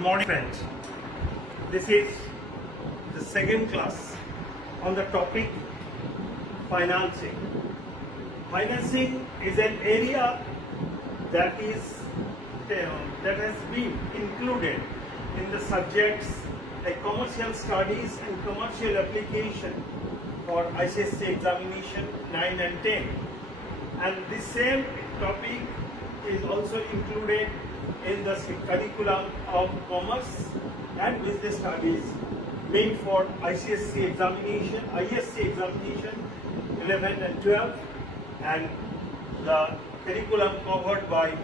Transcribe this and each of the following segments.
Good morning, friends. This is the second class on the topic financing. Financing is an area that has been included in the subjects like commercial studies and commercial application for ICSE examination 9 and 10. And the same topic is also included in the curriculum of commerce and business studies made for ICSE examination, ISC examination 11 and 12, and the curriculum covered by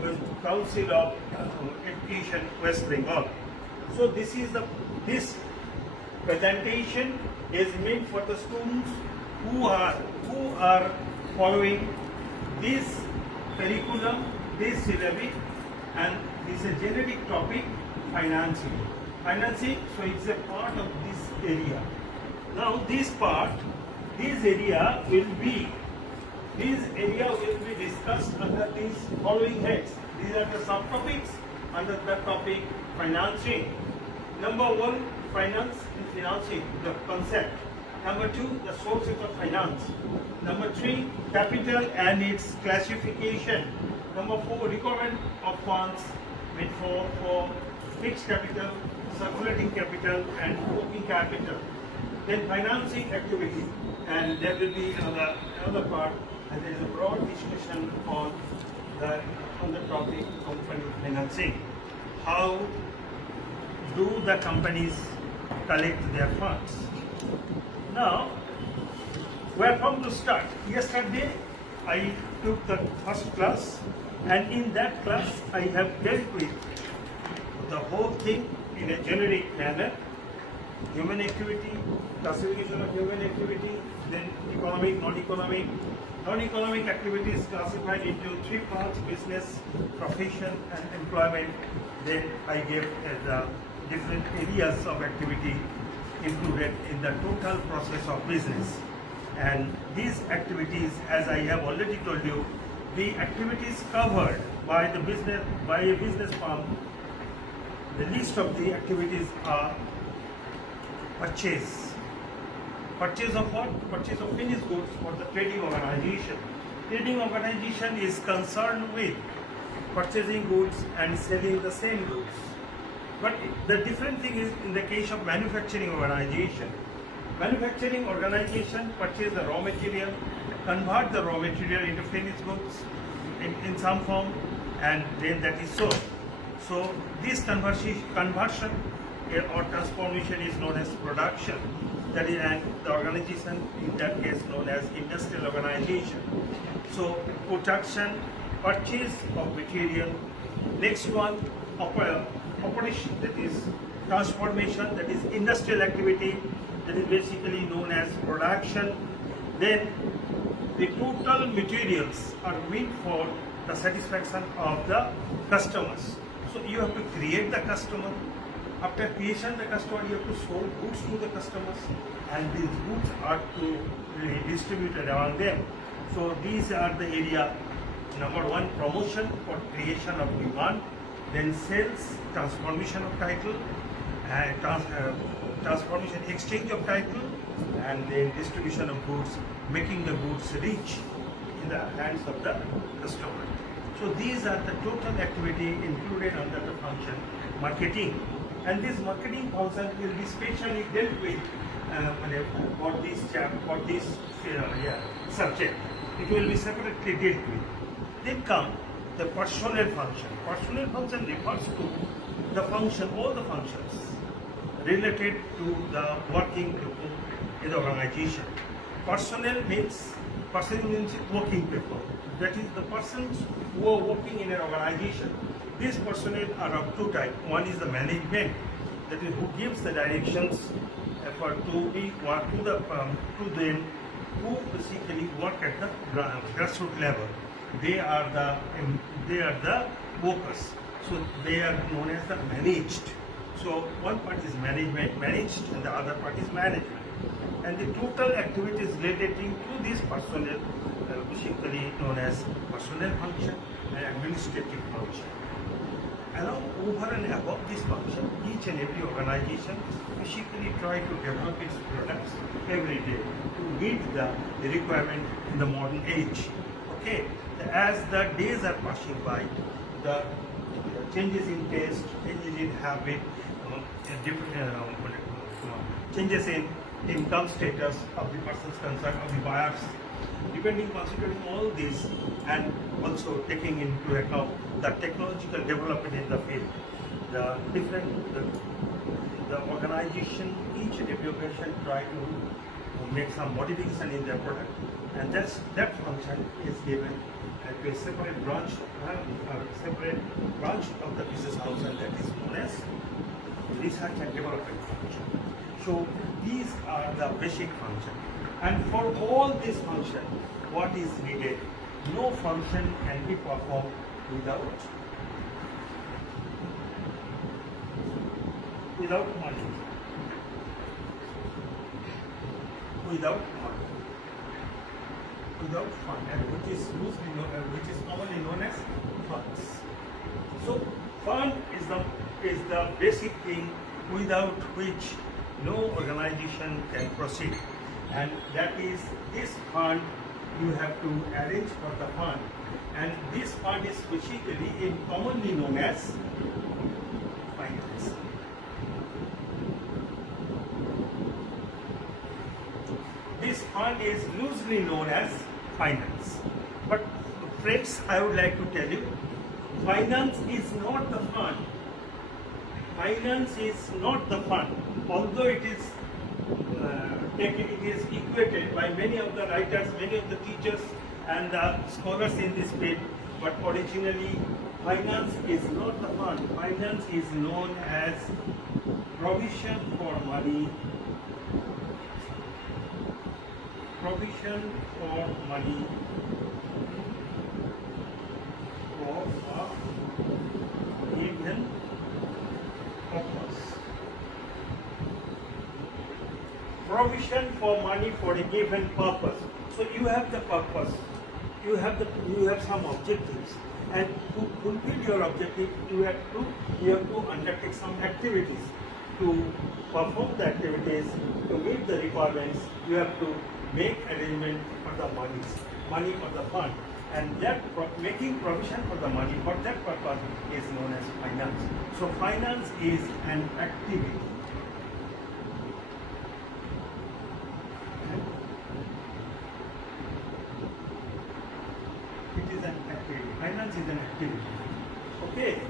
the Council of Education West Bengal. So this presentation is meant for the students who are following this curriculum, this syllabus, and this is a generic topic, financing. Financing, so it's a part of this area. Now this area will be discussed under these following heads. These are the subtopics under the topic financing. Number 1, finance and financing, the concept. Number 2, the sources of finance. Number 3, capital and its classification. Number 4, requirement of funds made for fixed capital, circulating capital, and working capital. Then financing activity, and there will be another part, and there is a broad discussion on the topic company financing. How do the companies collect their funds? Now, where from to start? Yesterday, I took the first class, and in that class, I have dealt with the whole thing in a generic manner. Human activity, classification of human activity, then economic, non-economic. Non-economic activity is classified into 3 parts: business, profession, and employment. Then I gave the different areas of activity included in the total process of business. And these activities, as I have already told you, the activities covered by a business firm, the list of the activities are purchase. Purchase of what? Purchase of finished goods for the trading organization. Trading organization is concerned with purchasing goods and selling the same goods. But the different thing is in the case of manufacturing organization. Manufacturing organization purchase the raw material, convert the raw material into finished goods in some form, and then that is sold. So this conversion or transformation is known as production. That is, and the organization in that case known as industrial organization. So production, purchase of material. Next one, operation, that is transformation, that is industrial activity, that is basically known as production. Then the total materials are meant for the satisfaction of the customers. So you have to create the customer. After creation the customer, you have to sell goods to the customers, and these goods are to be distributed among them. So these are the area. Number 1, promotion for creation of demand. Then sales, transformation of title, and transformation, exchange of title, and then distribution of goods, making the goods reach in the hands of the customer. So these are the total activity included under the function marketing. And this marketing function will be specially dealt with for this subject. It will be separately dealt with. Then come the personnel function. Personnel function refers to the function, all the functions related to the working people in the organization. Personnel means working people. That is the persons who are working in an organization. These personnel are of 2 types. One is the management, that is who gives the directions to them who basically work at the grassroots level. They are the workers. So they are known as the managed. So one part is managed, and the other part is management. And the total activities relating to this personnel basically known as personnel function and administrative function. Along over and above this function, each and every organization basically try to develop its products every day to meet the requirement in the modern age. Okay, as the days are passing by, the changes in taste, changes in habit, changes in income status of the persons concerned, of the buyers, depending, considering all this, and also taking into account the technological development in the field, the organization, each and every organization try to make some modification in their product, and that function is given to a separate branch of the business house, and that is known as research and development function. So these are the basic functions, and for all this function, what is needed? No function can be performed without money. Without fund, and which is commonly known as funds. So fund is the basic thing without which no organization can proceed, and that is this fund. You have to arrange for the fund, and this fund is basically commonly known as finance. This fund is loosely known as finance. But friends, I would like to tell you, finance is not the fund. Finance is not the fund, although it is equated by many of the writers, many of the teachers and the scholars in this field, but originally finance is not the fund. Finance is known as provision for money for a given purpose. Provision for money for a given purpose. So you have the purpose, you have some objectives, and to fulfill your objective, you have to undertake some activities. To perform the activities, to meet the requirements, you have to make arrangement for the money for the fund, and that making provision for the money for that purpose is known as finance. So finance is an activity. It is an activity. Finance is an activity. Okay.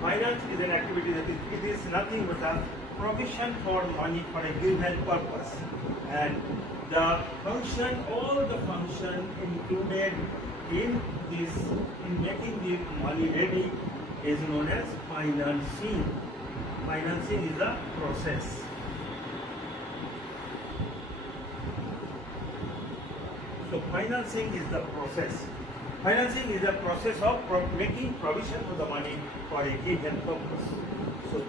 Finance is an activity that it is nothing but a provision for money for a given purpose, and the function, all the function included in making the money ready is known as financing. Financing is a process. So financing is the process. Financing is a process of making provision for the money for a given purpose. So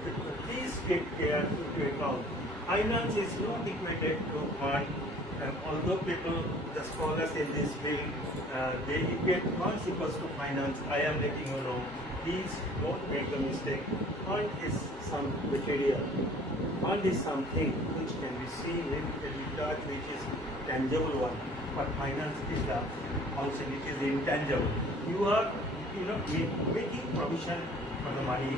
please take care to account. Finance is not equated to fund. Although people, the scholars in this field, they equate funds equals to finance. I am letting you know, please don't make the mistake. Fund is some material. Fund is something which can be seen, can be touched, which is tangible one. But finance is the function, it is intangible. You are, making provision for the money,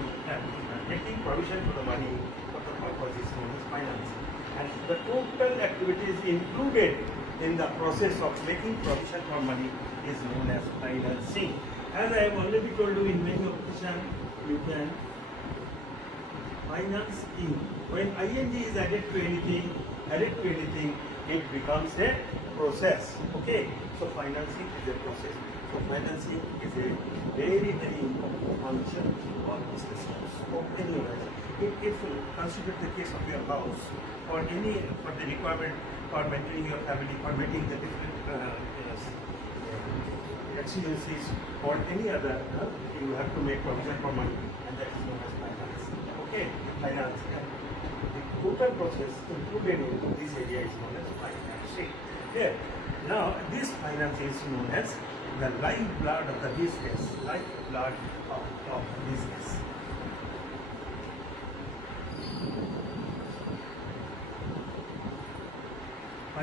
making provision for the money for the purpose is known as finance. And the total activities included in the process of making provision for money is known as financing. As I have already told you in many occasions, you can finance in. When ing is added to anything, it becomes a process. Okay, so financing is a process. So financing is a very, very important function of business house or any organization. If you consider the case of your house or for the requirement for maintaining your family, for meeting the different exigencies or any other, you have to make provision for money, and that is known as finance. Okay, finance. The total process included in this area is known as financing. Here, now this finance is known as the lifeblood of the business, lifeblood of business.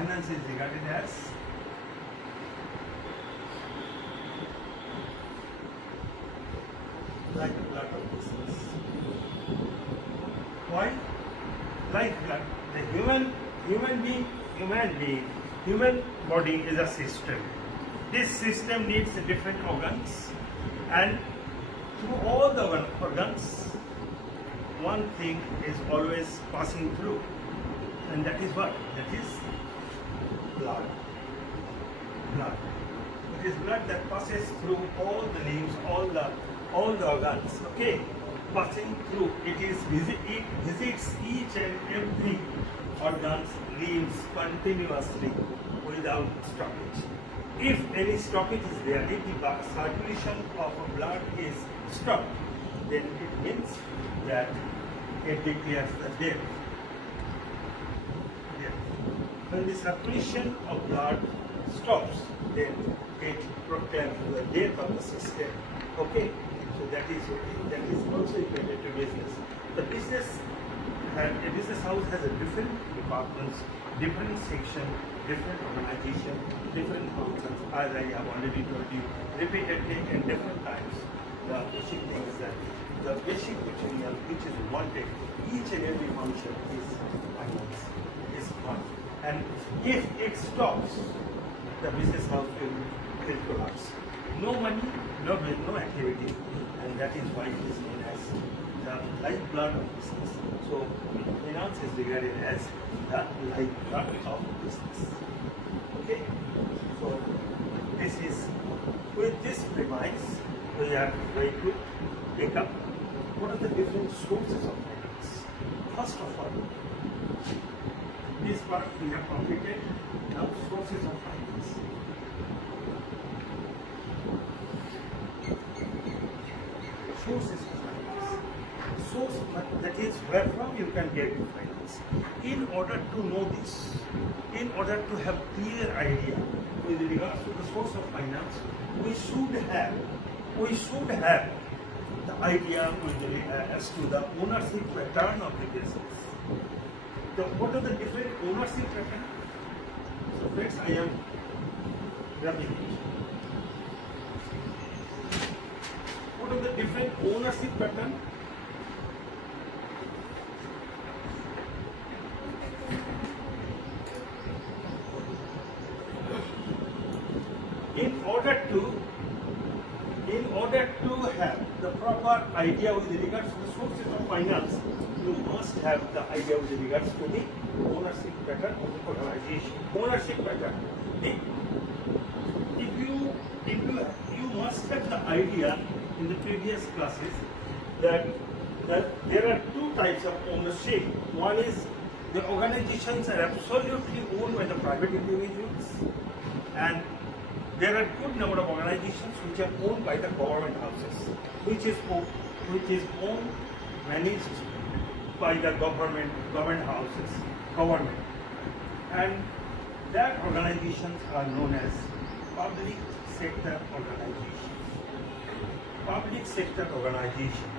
finance is regarded as lifeblood of business. Why? Lifeblood. The human body is a system. This system needs different organs, and through all the organs, one thing is always passing through, and that is what? That is blood. Blood. It is blood that passes through all the limbs, all the organs. Okay, passing through. It visits each and every organs, limbs continuously without stoppage. If any stoppage is there, if the circulation of blood is stopped, then it means that it declares the death. When the circulation of blood stops, then it proclaims the death of the system. Okay, so that is also related to business. The business a business house has a different departments, different section, different organization, different functions. As I have already told you repeatedly in different times, the basic thing is that the basic material which is wanted, each and every function is finance, is one. And if it stops, the business house will collapse. No money, no activity, and that is why it is known as the lifeblood of business. So finance is regarded as the lifeblood of business. Okay? So this is, with this premise, we are going to take up what are the different sources of finance. First of all, this part we have completed. Now sources of finance. Sources of finance. Source, that is where from you can get finance. In order to know this, in order to have clear idea with regards to the source of finance, we should have the idea as to the ownership pattern of the business. What are the different ownership pattern? So friends, I am grabbing it. What are the different ownership pattern? In order to have the proper idea with regards to the sources of finance, you must have the idea with regards to the ownership pattern of the organization. Ownership pattern. You must have the idea in the previous classes that there are two types of ownership. One is the organizations are absolutely owned by the private individuals, and there are good number of organizations which are owned by the government houses, which is owned, managed by the government houses, government. And that organizations are known as public sector organization. Public sector organization.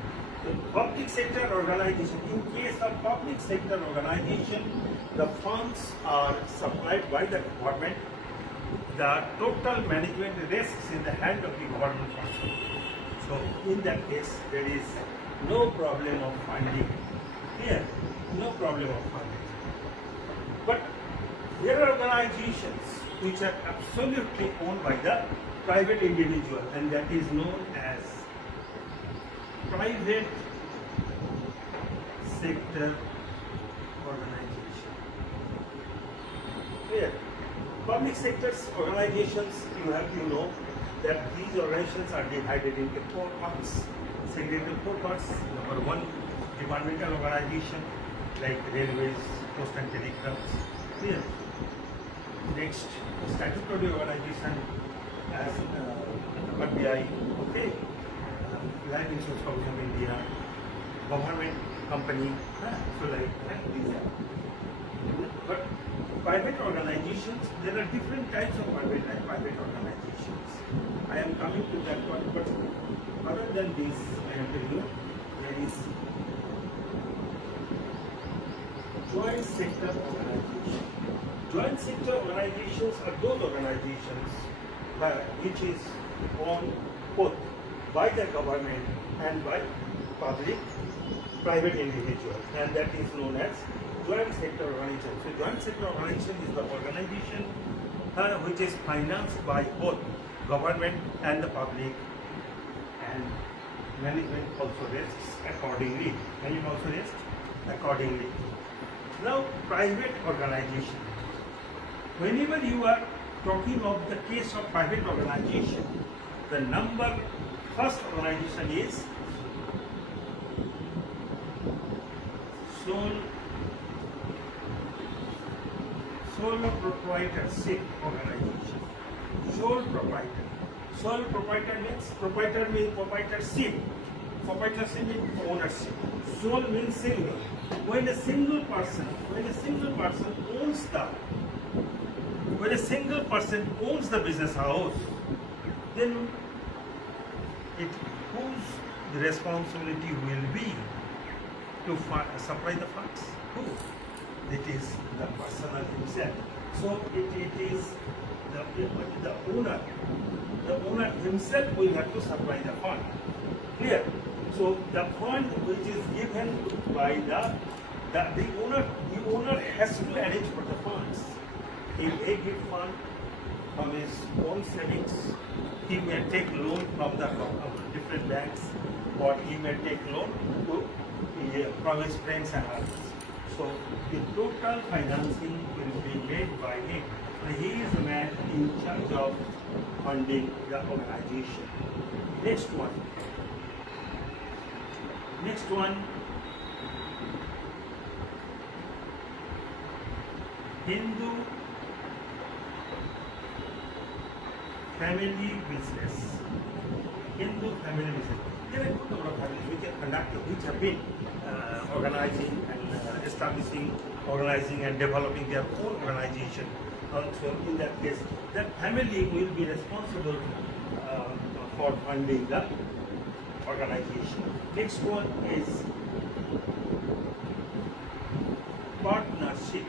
The public sector organization, in case of public sector organization, the funds are supplied by the government. The total management rests in the hand of the government function. So in that case, there is no problem of funding. Here, no problem of funding. But there are organizations which are absolutely owned by the private individual, and that is known as private sector organization. Clear? Public sector organizations, you know that these organizations are divided into four parts, segregated into four parts. Number one, departmental organization like railways, post and telegraphs. Clear? Next, statutory organization as RBI, okay, Life Insurance Corporation of India, government company, so like these are. But private organizations, there are different types of private organizations. I am coming to that one, but other than this, I am telling you, there is joint sector organization. Joint sector organizations are those organizations which is owned both by the government and by private individuals, and that is known as joint sector organization. So joint sector organization is the organization which is financed by both government and the public, and management also rests accordingly. Now, private organization. Whenever you are talking of the case of private organization, the first organization is sole proprietorship organization. Sole proprietor means proprietorship. Proprietorship means ownership. Sole means single. When a single person owns the business house, then whose the responsibility will be to supply the funds? Who? It is the person himself. So it is the owner. The owner himself will have to supply the fund. Clear? So the fund which is given by the owner has to arrange for the funds. He may give fund from his own savings. He may take loan from the different banks, or he may take loan from his friends and others. So the total financing will be made by him. He is the man in charge of funding the organization. Next one, Hindu family business. There are a good number of families which have been organizing and developing their own organization. So in that case, that family will be responsible for funding the organization. Next one is partnership.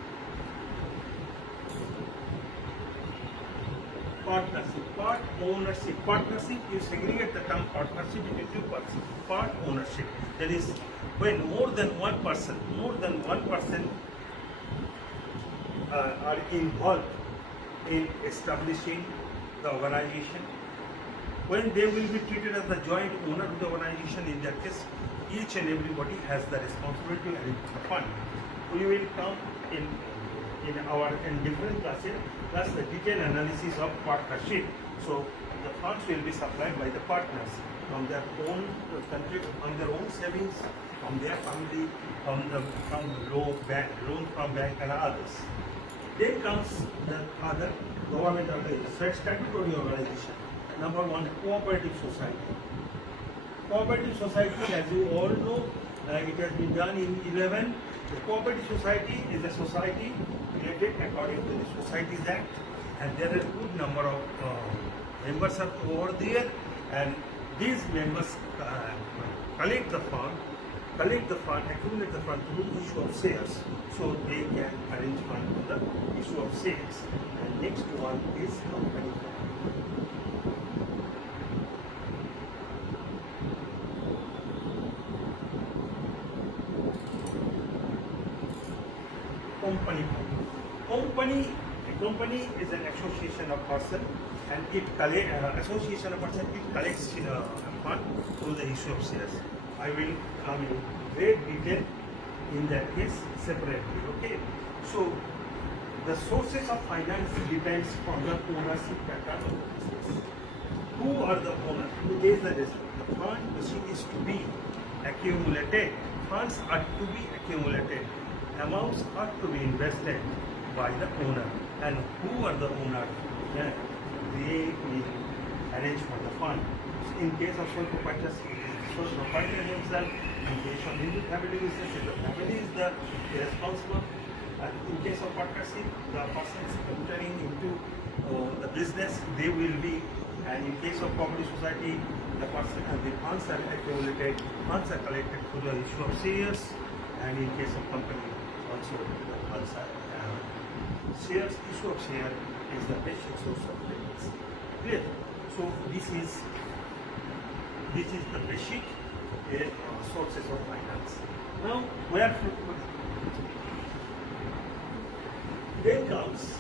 Part ownership. Partnership, you segregate the term partnership into two parts. Part ownership. That is when more than one person are involved in establishing the organization. When they will be treated as the joint owner of the organization, in that case, each and everybody has the responsibility to arrange the fund. We will come in different classes, plus the detailed analysis of partnership. So the funds will be supplied by the partners from their own country, from their own savings, from their family, from loan from bank and others. Then comes the other government organization. So statutory organization. Number one, cooperative society. Cooperative society, as you all know, it has been done in 11. The cooperative society is a society created according to the Societies Act, and there are a good number of members are over there, and these members collect the fund, accumulate the fund through issue of shares, so they can arrange fund for the issue of shares. And next one is company fund. A company is an association of persons, and it collects fund through the issue of shares. I will come in great detail in that case separately. Okay. So the sources of finance depends on the ownership pattern of the business. Who are the owners? There is the fund which is to be accumulated. Funds are to be accumulated. Amounts are to be invested by the owner. And who are the owners? Yeah, they will arrange for the fund. In case of sole proprietorship, sole proprietor himself. In case of Hindu family business, the family is the responsible. And in case of partnership, the persons entering into the business, they will be. And in case of cooperative society, the funds are accumulated, funds are collected through the issue of shares. And in case of company, also the funds are shares, issue of share is the basic source of finance. Clear? So this is the basic sources of finance. Now where then comes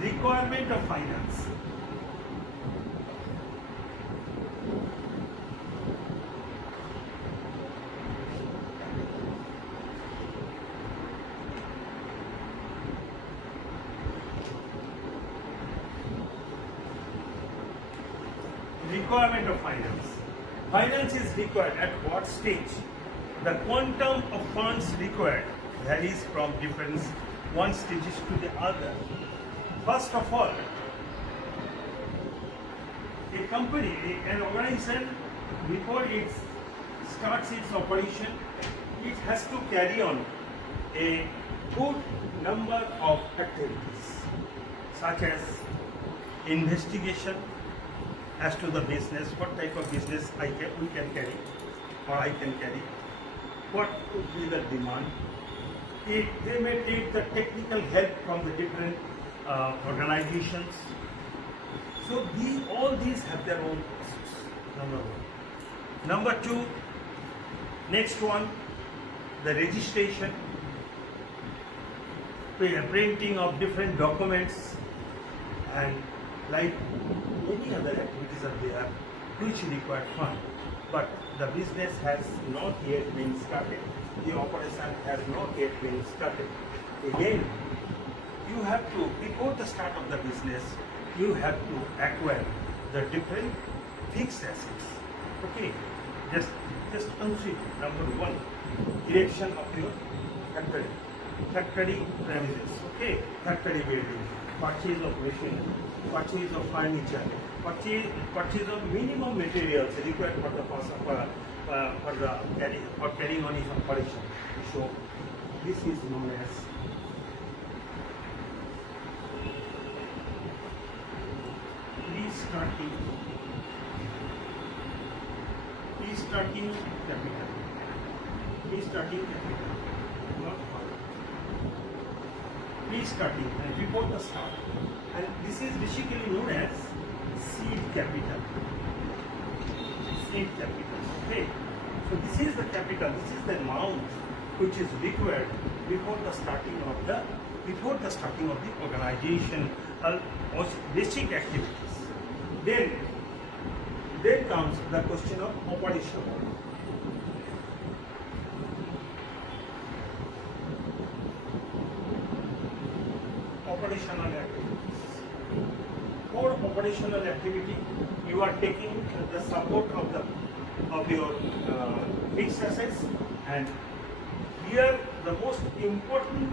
requirement of finance. Requirement of finance. Finance is required at what stage? The quantum of funds required varies from different one stages to the other. First of all, a company, an organization, before it starts its operation, it has to carry on a good number of activities, such as investigation as to the business, what type of business we can carry, or I can carry, what would be the demand. They may take the technical help from the different organizations. So all these have their own process, number one. Number two, next one, the registration, printing of different documents, and like many other activities are there which require fund. But the business has not yet been started. The operation has not yet been started. Again, you have to, before the start of the business, you have to acquire the different fixed assets. Okay, just consider number one, erection of your factory premises. Okay, factory building, purchase of machinery, purchase of furniture, purchase of minimum materials required for carrying on its operation. So this is known as pre-starting capital. Pre-starting capital, not fund. Pre-starting, and before the start. And this is basically known as seed capital. Seed capital. Okay. So this is the capital. This is the amount which is required before the starting of the organization or basic activities. Then comes the question of operation. Operational activities. For operational activity, you are taking the support of your fixed assets, and here the most important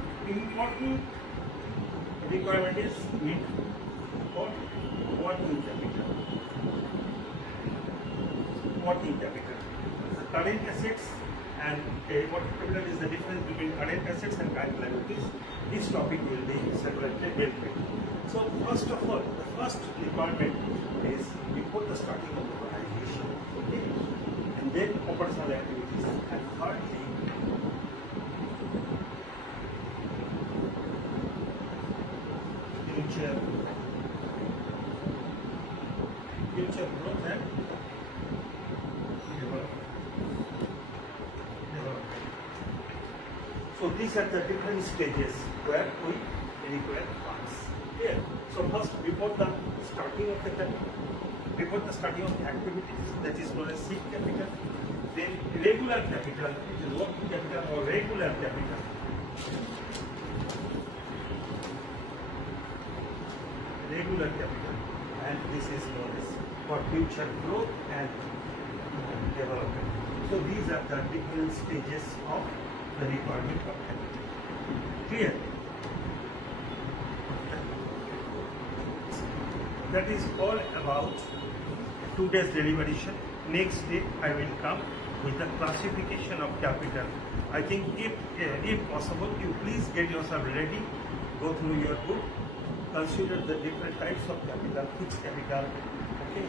requirement is need for working capital. Working capital. The current assets and working capital is the difference between current assets and current liabilities. This topic will be separated very quickly. So first of all, the first requirement is before the starting of the organization, okay? And then operational activities, and thirdly, future growth and development. So these are the different stages where we require funds. Here, so first before the starting of the activities, that is known as seed capital. Then regular capital, which is working capital or regular capital. Regular capital, and this is known as for future growth and development. So these are the different stages of the requirement of capital. Clear? That is all about today's deliberation. Next day I will come with the classification of capital. I think if possible, you please get yourself ready, go through your book, consider the different types of capital, fixed capital, okay,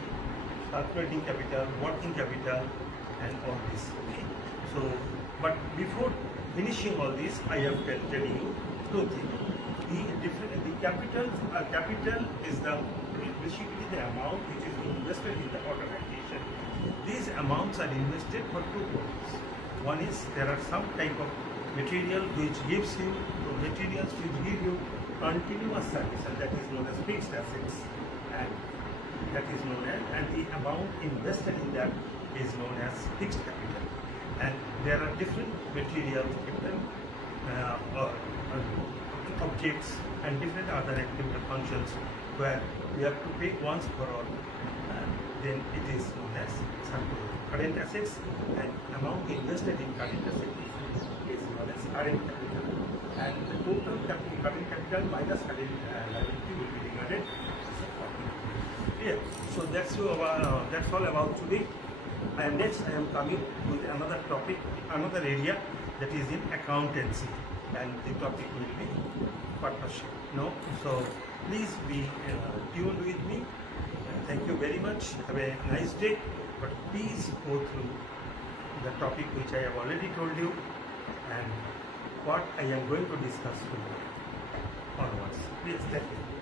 calculating capital, working capital, and all this. Okay, so But before finishing all this, I have telling you two things. The capital is basically the amount which is invested in the organization. These amounts are invested for two purposes. One is there are some type of material which gives you materials which give you continuous service, and that is known as fixed assets, and that is known as, and the amount invested in that is known as fixed capital. And there are different material objects and different other activity functions where we have to pay once for all, and then it is known as current assets, and amount invested in current assets is known as current capital, and the total current capital minus current liability will be regarded as a profit. Yeah, so that's all about today. And next I am coming with another topic, another area that is in accountancy, and the topic will be partnership. So please be tuned with me. Thank you very much. Have a nice day. But please go through the topic which I have already told you and what I am going to discuss with you onwards. Please, thank you.